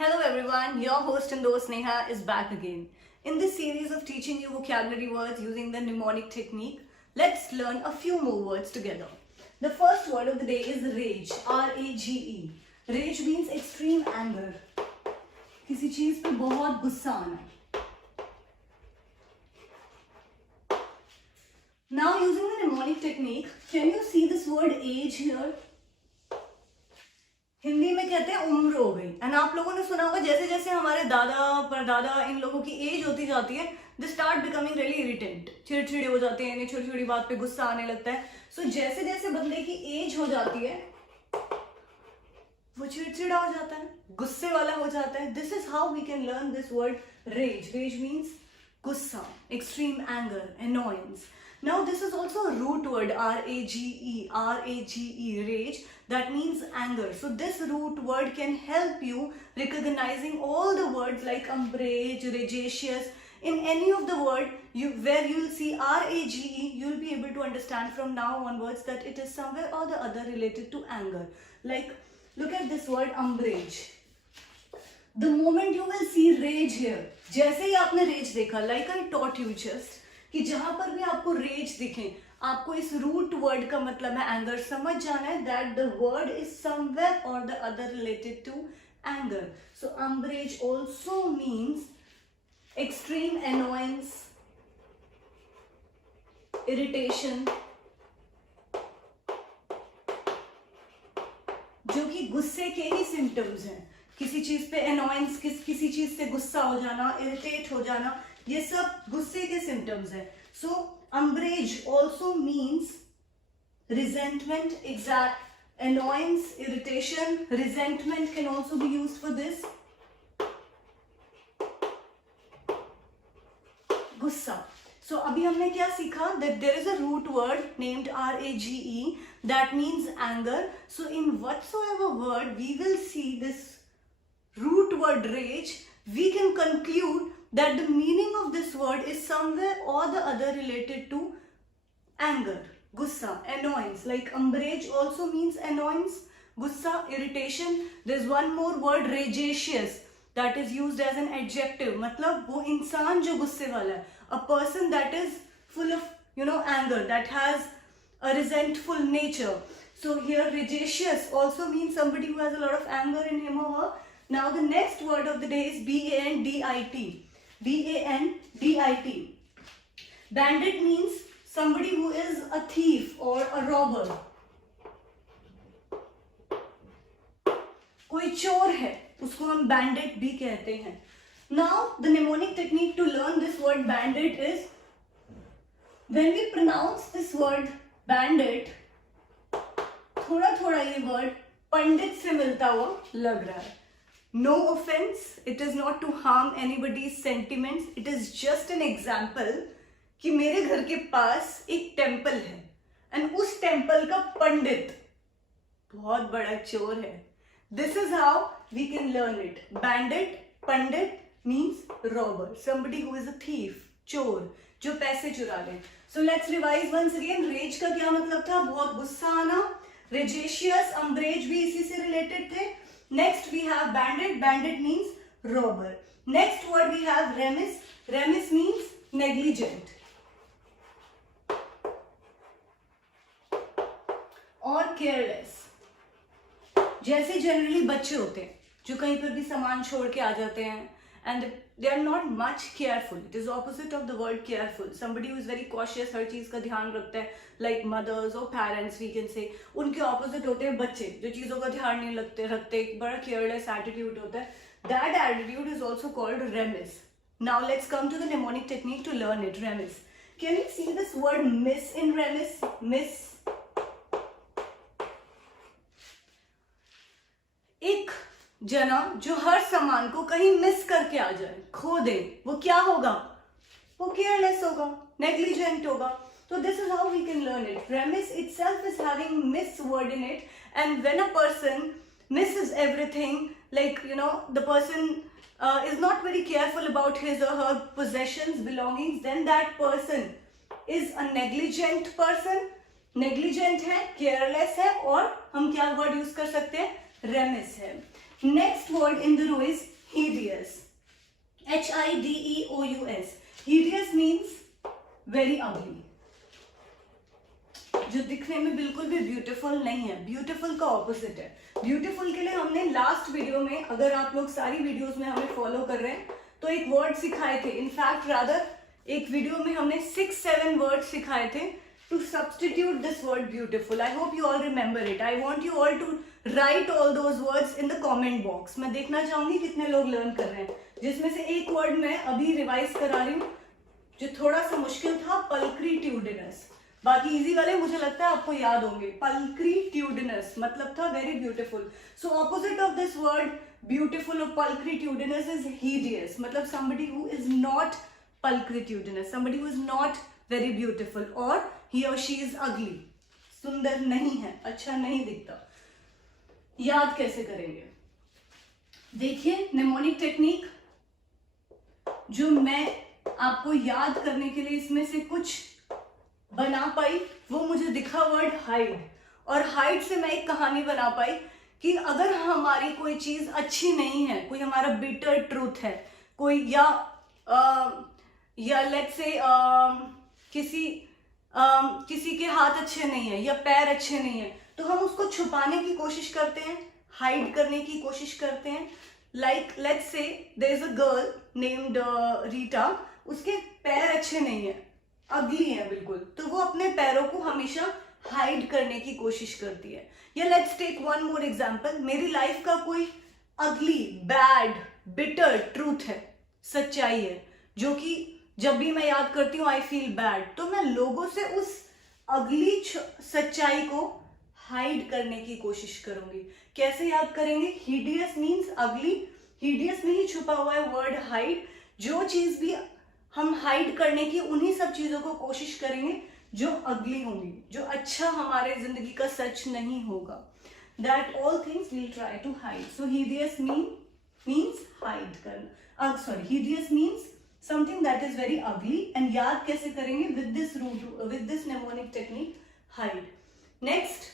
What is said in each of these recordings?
Hello everyone, your host and host Neha is back again. In this series of teaching you vocabulary words using the mnemonic technique, let's learn a few more words together. The first word of the day is rage, R-A-G-E. Rage means extreme anger. किसी चीज पे बहुत गुस्सा आना. Now using the mnemonic technique, can you see this word age here? Hindi में कहते हैं उम्र हो गई. एंड आप लोगों ने सुना होगा जैसे जैसे हमारे दादा परदादा इन लोगों की एज होती जाती है, they start becoming really irritant, चिड़चिड़े हो जाते हैं, इन्हें छोटी छोटी बात पे गुस्सा आने लगता है. सो जैसे जैसे बंदे की एज हो जाती है वो चिड़चिड़ा हो जाता है, गुस्से वाला हो जाता है. This is how we can learn this word rage. Rage means गुस्सा, extreme anger, annoyance. Now this is also a root word, R-A-G-E, R-A-G-E, rage. That means anger. So this root word can help you recognizing all the words like umbrage, ragacious. In any of the word where you will see R-A-G-E, you will be able to understand from now onwards that it is somewhere or the other related to anger. Like look at this word umbrage. The moment you will see rage here, जैसे ही आपने rage देखा, like I taught you just, कि जहां पर भी आपको raise दिखे आपको इस रूट वर्ड का मतलब है एंगर. समझ जाना है that the word is somewhere or the other related to anger. So umbrage also means extreme annoyance, irritation, जो कि गुस्से के ही सिम्टम्स हैं. किसी चीज पे एनोयंस, किसी चीज से गुस्सा हो जाना, इरिटेट हो जाना, ये सब गुस्से के सिम्टम्स हैं. So umbrage also means resentment, exact, annoyance, irritation, resentment can also be used for this. गुस्सा. So अभी हमने क्या सीखा? That there is a root word named R-A-G-E that means anger. So in whatsoever word we will see this root word rage, we can conclude that the meaning of this word is somewhere or the other related to anger, gussa, annoyance. Like umbrage also means annoyance, gussa, irritation. There's one more word, ragacious, that is used as an adjective. मतलब वो इंसान जो गुस्से वाला है, a person that is full of anger, that has a resentful nature. So here ragacious also means somebody who has a lot of anger in him or her. Now the next word of the day is B-A-N-D-I-T. B-A-N-D-I-T. Bandit means somebody who is a thief or a robber. कोई चोर है, उसको हम bandit भी कहते हैं. Now the mnemonic technique to learn this word bandit is, when we pronounce this word bandit, थोड़ा थोड़ा ये word पंडित से मिलता हुआ लग रहा है. No offense, it is not to harm anybody's sentiments, it is just an example कि मेरे घर के पास एक टेम्पल है एंड उस टेम्पल का पंडित बहुत बड़ा चोर है. This is how we can learn it. Bandit, Pandit means robber, somebody who is a thief, चोर, जो पैसे चुरा ले. So let's revise once again. Rage का क्या मतलब था? बहुत गुस्सा आना. Ragacious, umbrage भी इसी से related थे. Next we have bandit. Bandit means robber. Next word we have remiss. Remiss means negligent. और careless. जैसे जनरली बच्चे होते हैं जो कहीं पर भी सामान छोड़ के आ जाते हैं and they are not much careful. It is opposite of the word careful. Somebody who is very cautious, हर चीज का ध्यान रखता है, like mothers or parents we can say. उनके opposite होते हैं बच्चे जो चीजों का ध्यान नहीं रखते, एक बड़ा careless attitude होता है. That attitude is also called remiss. Now let's come to the mnemonic technique to learn it. Remiss. Can you see this word miss in remiss? Miss. एक जना जो हर सामान को कहीं मिस करके आ जाए, खो दे, वो क्या होगा? वो केयरलेस होगा, नेग्लिजेंट होगा. So this is how we can learn it. Remiss itself is having miss word in it, and when a person misses everything, like the person is not very careful about his or her possessions, belongings, then that person is a negligent person. Negligent है, careless है, और हम क्या word use कर सकते हैं? Remiss है. Next word in the row is hideous. Hideous. Hideous means very ugly, जो दिखने में बिल्कुल भी ब्यूटीफुल नहीं है. ब्यूटीफुल का ऑपोजिट है. ब्यूटीफुल के लिए हमने लास्ट वीडियो में, अगर आप लोग सारी वीडियोस में हमें फॉलो कर रहे हैं, तो एक वर्ड सिखाए थे. इनफैक्ट रादर एक वीडियो में हमने 6-7 वर्ड सिखाए थे to substitute this word beautiful. I hope you all remember it. I want you all to write all those words in the comment box. मैं देखना चाहूंगी कितने लोग लर्न कर रहे हैं, जिसमें से एक वर्ड मैं अभी रिवाइज करा रही हूँ जो थोड़ा सा मुश्किल था, पल्क्रीट्यूडिनस. बाकी इजी वाले मुझे लगता है आपको याद होंगे. पल्क्रीट्यूडिनस मतलब था very beautiful. So opposite of this word beautiful और पल्क्रीट्यूडिनस इज hideous. मतलब somebody who is not pulchritudinous, somebody who is not very beautiful, or he or she is ugly. सुंदर नहीं है, अच्छा नहीं दिखता. याद कैसे करेंगे? देखिए, निमोनिक टेक्निक जो मैं आपको याद करने के लिए इसमें से कुछ बना पाई, वो मुझे दिखा वर्ड हाइड. और हाइड से मैं एक कहानी बना पाई कि अगर हमारी कोई चीज अच्छी नहीं है, कोई हमारा बिटर ट्रूथ है, कोई या लेट्स से किसी के हाथ अच्छे नहीं है या पैर अच्छे नहीं है, तो हम उसको छुपाने की कोशिश करते हैं, हाइड करने की कोशिश करते हैं. Like let's say there is a girl named Rita. उसके पैर अच्छे नहीं है, अगली है बिल्कुल, तो वो अपने पैरों को हमेशा हाइड करने की कोशिश करती है. या let's take one more example. मेरी लाइफ का कोई अगली, बैड, बिटर ट्रूथ है, सच्चाई है, जो कि जब भी मैं याद करती हूँ आई फील बैड. तो मैं लोगों से उस अगली सच्चाई को हाइड करने की कोशिश करूंगी. कैसे याद करेंगे? हिडियस मीन्स अगली. हिडियस में ही छुपा हुआ है वर्ड हाइड. जो चीज भी हम हाइड करने की, उन्हीं सब चीजों को कोशिश करेंगे जो अगली होंगी, जो अच्छा हमारे जिंदगी का सच नहीं होगा. That all things we'll try to hide. So hideous means hide करना. Hideous means something that is very ugly. and याद कैसे करेंगे? with this mnemonic technique, hide. Next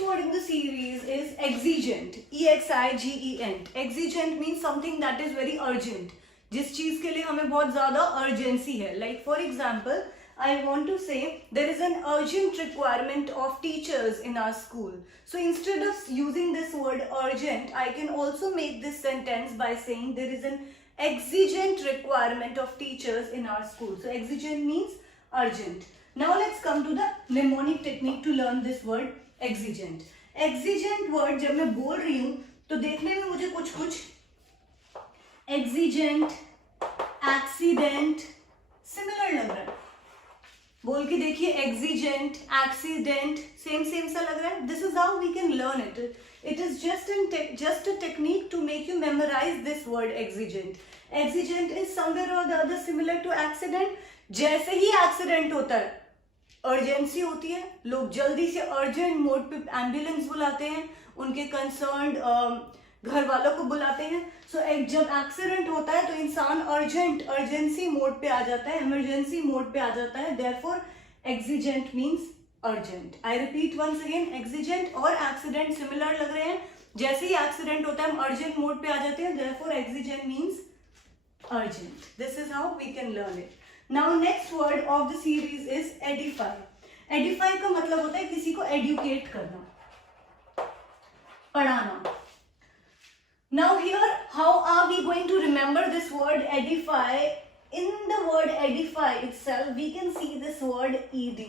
word in the series is exigent. exigent. Exigent means something that is very urgent, जिस चीज के लिए हमें बहुत ज्यादा urgency है. like for example, I want to say there is an urgent requirement of teachers in our school. So instead of using this word urgent, I can also make this sentence by saying there is an exigent requirement of teachers in our school. So exigent means urgent. Now let's come to the mnemonic technique to learn this word exigent. Exigent word जब मैं बोल रही हूँ तो देखने में मुझे कुछ exigent, accident सिमिलर लग रहा है. बोल के देखिए, एक्सीजेंट, एक्सीडेंट, सेम सा लग रहा है. This is how we can learn it. It is just a technique to make you memorise this word exigent. Exigent is somewhere or the other similar to accident. जैसे ही एक्सीडेंट होता है, urgency होती है, लोग जल्दी से अर्जेंट मोड पे एम्बुलेंस बुलाते हैं, उनके कंसर्न्ड घर वालों को बुलाते हैं. सो जब एक्सीडेंट होता है तो इंसान अर्जेंसी मोड पे आ जाता है, इमरजेंसी मोड पे आ जाता है. Therefore exigent means urgent. I repeat once again, exigent और एक्सीडेंट सिमिलर लग रहे हैं. जैसे ही एक्सीडेंट होता है हम अर्जेंट मोड पे आ जाते हैं. Therefore exigent means urgent. This is how we can learn it. Now next word of the series is edify. Edify का मतलब होता है किसी को एडुकेट करना, पढ़ाना. Now here, how are we going to remember this word edify? In the word edify itself, we can see this word ed.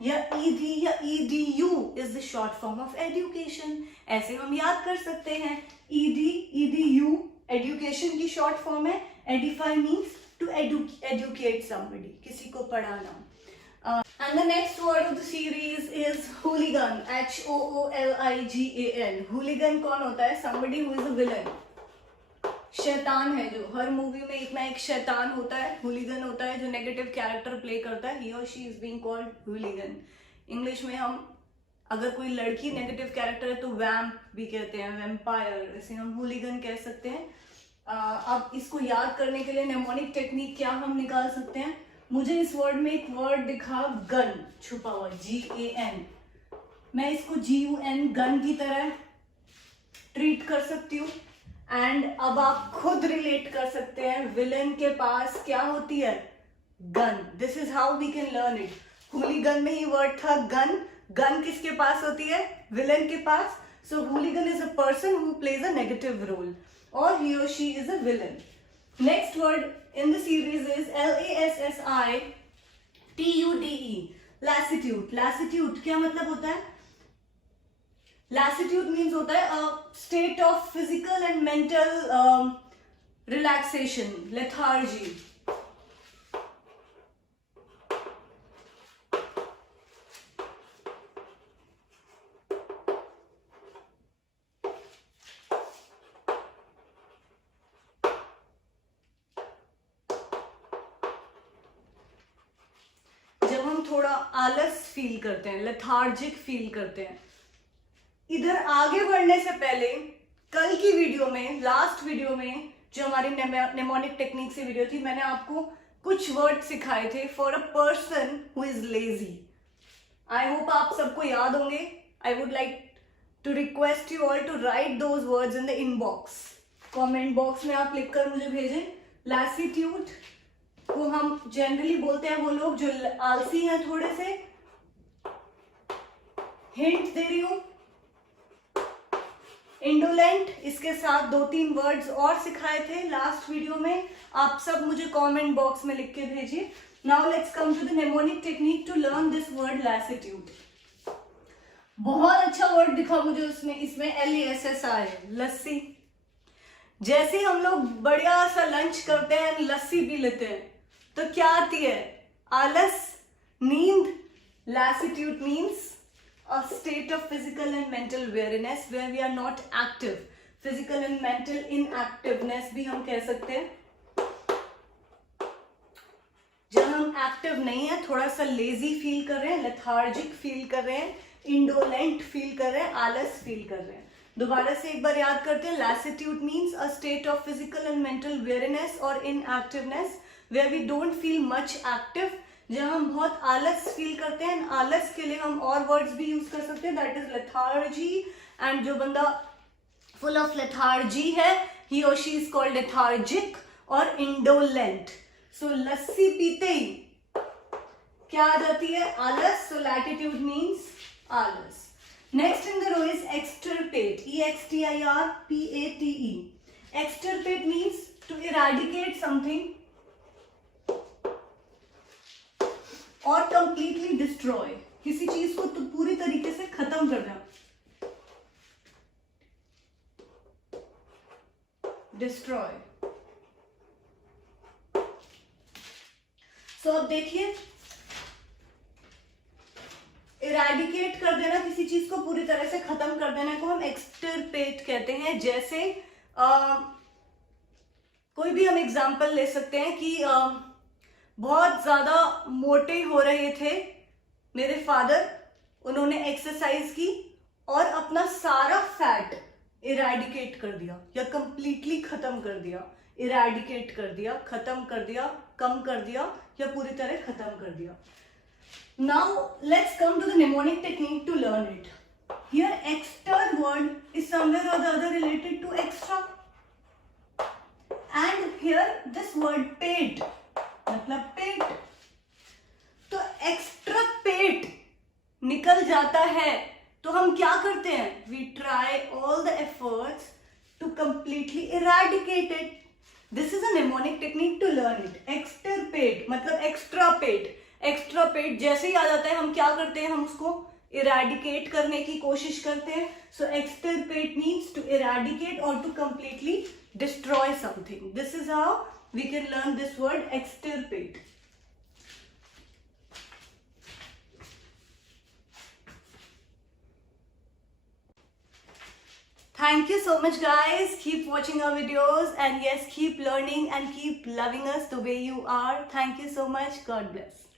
या ed या edu is the short form of education. ऐसे हम याद कर सकते हैं. ed, edu, education की short form है. Edify means to educate somebody, किसी को पढ़ाना. And the next word of the series is hooligan. Hooligan. Hooligan कौन होता है? Somebody who is a villain. शैतान है, जो हर मूवी में एक ना एक शैतान होता है, hooligan होता है, जो नेगेटिव कैरेक्टर प्ले करता है. He or she is being called hooligan. English में हम अगर कोई लड़की नेगेटिव कैरेक्टर है तो वैम्प भी कहते हैं, वैम्पायर. इसे हम hooligan कह सकते हैं. अब इसको याद करने के लिए नेमोनिक टेक्निक क्या हम निकाल सकते हैं? मुझे इस वर्ड में एक वर्ड दिखा, गन छुपा हुआ, GAN. मैं इसको GUN गन की तरह ट्रीट कर सकती हूँ। एंड अब आप खुद रिलेट कर सकते हैं विलन के पास क्या होती है, gun. This is how we can learn it. Hooligan में ही वर्ड था गन। गन किसके पास होती है, विलन के पास। So hooligan is a person who plays a negative role, और he or she is a villain. Next word in the series is LASSITUDE, lassitude. Lassitude क्या मतलब होता है, lassitude means होता है a state of physical and mental relaxation, lethargy. जब हम थोड़ा आलस फील करते हैं, लेथार्जिक फील करते हैं। इधर आगे बढ़ने से पहले कल की वीडियो में, लास्ट वीडियो में जो हमारी नेमोनिक टेक्निक से वीडियो थी, मैंने आपको कुछ वर्ड सिखाए थे for a person who is lazy. I hope आप सबको याद होंगे। I would like to request you all to write those words in the inbox. Comment box में आप लिखकर मुझे भेजें। लैसिट्यूड को हम जनरली बोलते हैं वो लोग जो आलसी हैं थोड़े से। हिंट दे रही हूं, इंडोलेंट, इसके साथ 2-3 वर्ड्स और सिखाए थे लास्ट वीडियो में। आप सब मुझे कमेंट बॉक्स में लिख के भेजिए। Now let's come to the mnemonic technique to learn this word lassitude. बहुत अच्छा वर्ड दिखा मुझे उसमें, इसमें LASSI, लस्सी। जैसे हम लोग बढ़िया सा लंच करते हैं, लस्सी पी लेते हैं, तो क्या आती है, आलस, नींद। लैसिट्यूड means a state of physical and mental weariness where we are not active. Physical and mental inactiveness भी हम कह सकते हैं। जब हम एक्टिव नहीं है, थोड़ा सा लेजी फील कर रहे हैं, लेथार्जिक फील कर रहे हैं, इंडोलेंट फील कर रहे हैं, आलस फील कर रहे हैं। दोबारा से एक बार याद करते हैं। Lassitude means a state of physical and mental weariness और inactiveness where we don't feel much active. जब हम बहुत आलस फील करते हैं, आलस के लिए हम और वर्ड्स भी यूज कर सकते हैं, दैट इज लेथार्जी। एंड जो बंदा फुल ऑफ लेथार्जी है, ही और शी इज कॉल्ड लेथार्जिक और इंडोलेंट। सो लस्सी पीते ही क्या आ जाती है, आलस। सो लैटिट्यूड मीन्स आलस। Next in the row is extirpate, EXTIRPATE। Extirpate means to eradicate something और कंप्लीटली डिस्ट्रॉय, किसी चीज को तो पूरी तरीके से खत्म करना, डिस्ट्रॉय। सो अब देखिए, इरेडिकेट कर देना, किसी चीज को पूरी तरह से खत्म कर देना को हम एक्सटर्पेट कहते हैं। जैसे कोई भी हम एग्जांपल ले सकते हैं कि बहुत ज्यादा मोटे हो रहे थे मेरे फादर, उन्होंने एक्सरसाइज की और अपना सारा फैट इरेडिकेट कर दिया या कंप्लीटली खत्म कर दिया। इरेडिकेट कर दिया, खत्म कर दिया, कम कर दिया या पूरी तरह खत्म कर दिया। Now let's come to the mnemonic technique to learn it. Here exter word is somewhere or the other related to extra, and here this word pet मतलब पेट। तो एक्स्ट्रा पेट निकल जाता है तो हम क्या करते हैं, we try all the efforts to completely eradicate it. This is a mnemonic technique to learn it. Extirpate मतलब एक्स्ट्रा पेट। एक्स्ट्रा पेट जैसे ही आ जाता है हम क्या करते हैं, हम उसको इरेडिकेट करने की कोशिश करते हैं। So extirpate means to eradicate और to completely destroy something. This is how we can learn this word extirpate. Thank you so much guys. Keep watching our videos and yes, keep learning and keep loving us the way you are. Thank you so much. God bless.